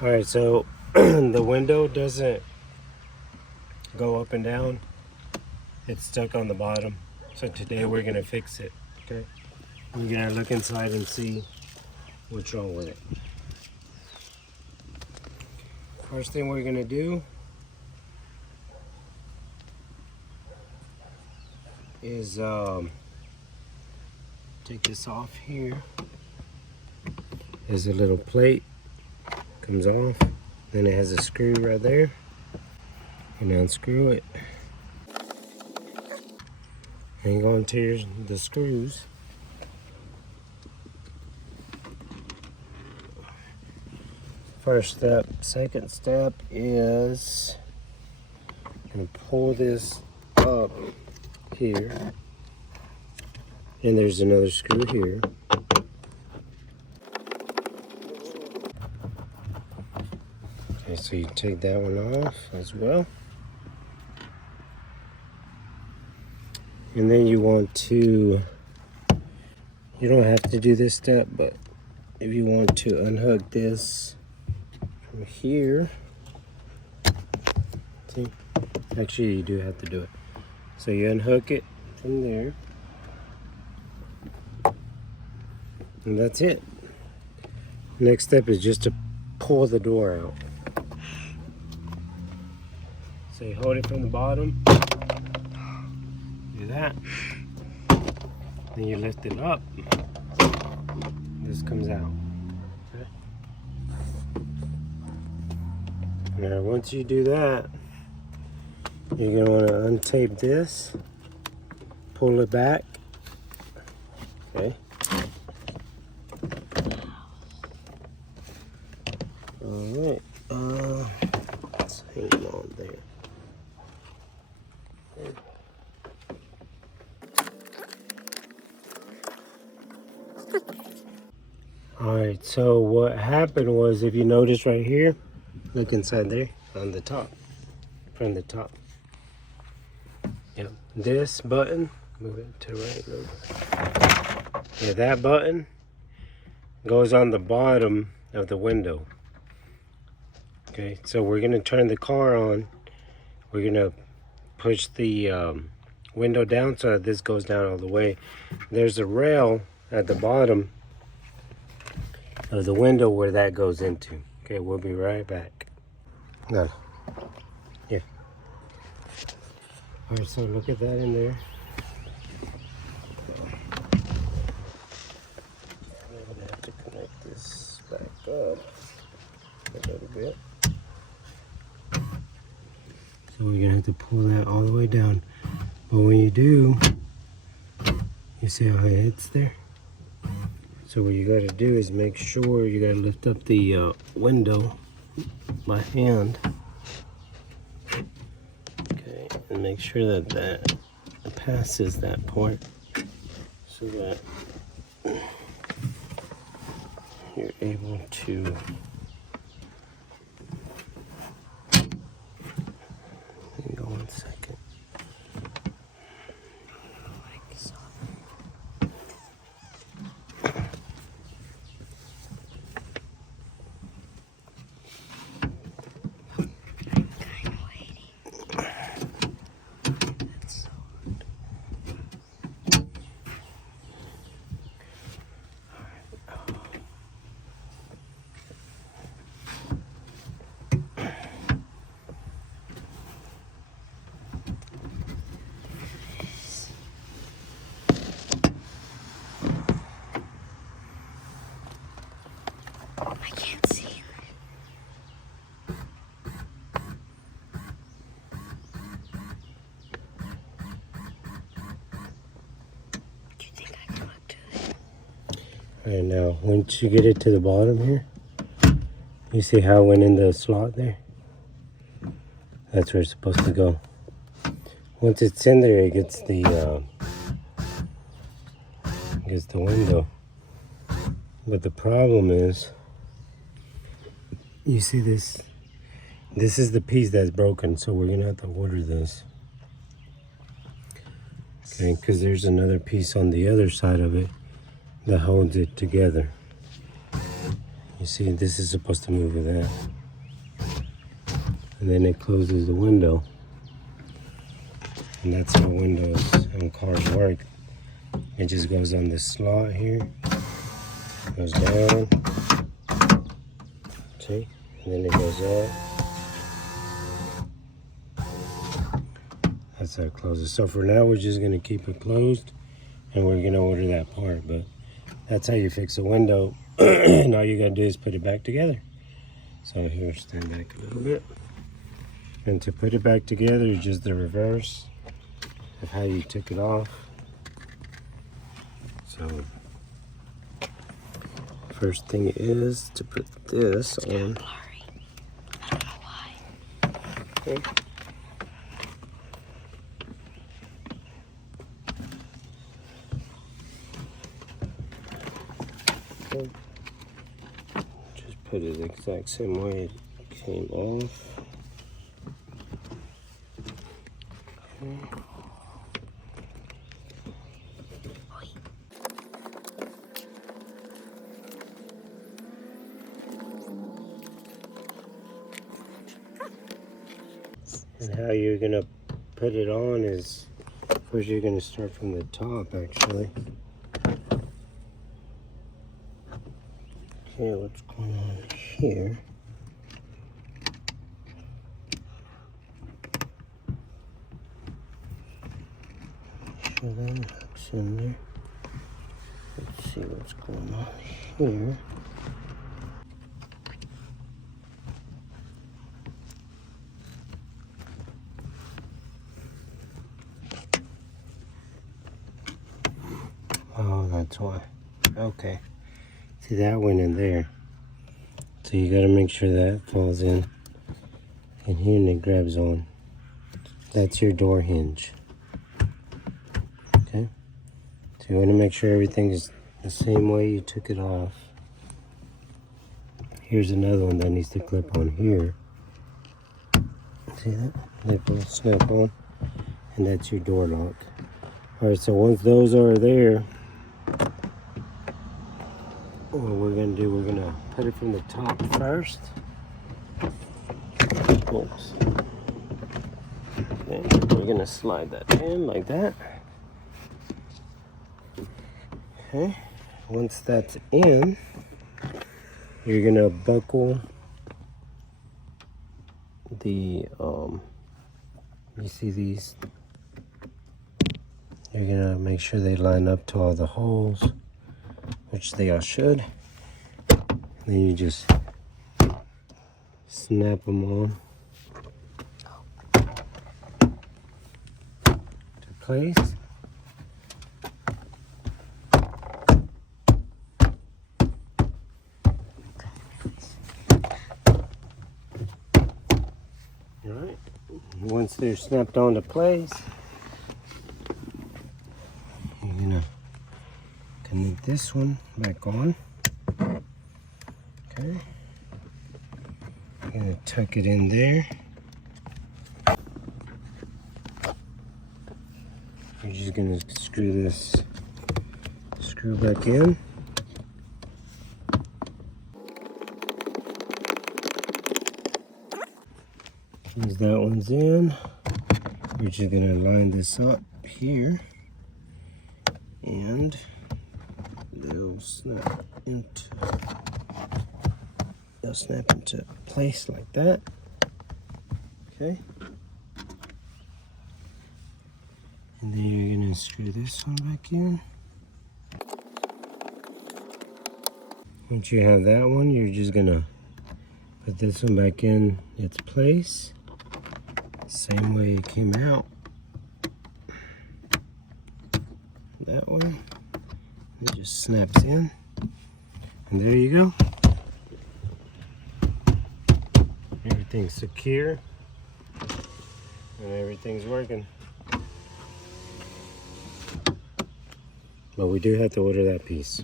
All right, so the window doesn't go up and down. It's stuck on the bottom. So today we're gonna fix it, okay? We're gonna look inside and see what's wrong with it. First thing we're gonna do is take this off here. There's a little plate, comes off. Then it has a screw right there. And unscrew it. Hang on to the screws. First step. Second step is I'm gonna pull this up here. And there's another screw here. Okay, so you take that one off as well. And then you want to, you don't have to do this step, but if you want to unhook this from here, see, actually you do have to do it. So you unhook it from there, and that's it. Next step is just to pull the door out. So you hold it from the bottom, do that, then you lift it up, this comes out. Okay. Now once you do that, you're going to want to untape this, pull it back, okay. Alright, let's hang on there. Alright, so what happened was, if you notice right here, look inside there, on the top, from the top. Yep, this button, move it to the right a little bit. Yeah, that button goes on the bottom of the window. Okay, so we're gonna turn the car on. We're gonna push the window down so that this goes down all the way. There's a rail at the bottom of the window where that goes into. Okay, we'll be right back. No. Here. All right, so look at that in there. I'm gonna have to connect this back up a little bit. So we're gonna have to pull that all the way down. But when you do, you see how it hits there? So what you gotta do is make sure you gotta lift up the window by hand. Okay, and make sure that that passes that point so that you're able to hang on 1 second. I can't see it. Do you think I can look to it? Alright, now once you get it to the bottom here, you see how it went in the slot there? That's where it's supposed to go. Once it's in there, it gets the window. But the problem is, you see this? This is the piece that's broken, so we're gonna have to order this. Okay, because there's another piece on the other side of it that holds it together. You see, this is supposed to move with that. And then it closes the window. And that's how windows on cars work. It just goes on this slot here. Goes down. See? And then it goes up. That's how it closes. So for now, we're just going to keep it closed. And we're going to order that part. But that's how you fix a window. And all you got to do is put it back together. So here, stand back a little bit. And to put it back together, just the reverse of how you took it off. So first thing is to put this on. Blurry. I don't know why. Okay. Okay. Just put it the exact same way it came off. Okay. And how you're gonna put it on is, first you're gonna start from the top actually. Okay, what's going on here? Sure that hooks in there. Let's see what's going on here. Oh, that's why. Okay. See, that went in there. So you gotta make sure that falls in. And here, and it grabs on. That's your door hinge. Okay? So you wanna make sure everything is the same way you took it off. Here's another one that needs to clip on here. See that? They both snap on. And that's your door lock. Alright, so once those are there, what we're going to do, we're going to put it from the top first. Oops. Okay, we're going to slide that in like that. Okay, once that's in, you're going to buckle the, you see these? You're going to make sure they line up to all the holes, which they all should. Then you just snap them on to place. Alright, once they're snapped onto place, you're gonna connect this one back on. Okay. I'm gonna tuck it in there. You're just gonna screw this screw back in. Once that one's in, we're just gonna line this up here, and they'll snap into place like that. Okay. And then you're gonna screw this one back in. Once you have that one, you're just gonna put this one back in its place. Same way it came out. That one. It just snaps in. And there you go. Everything's secure. And everything's working. But we do have to order that piece.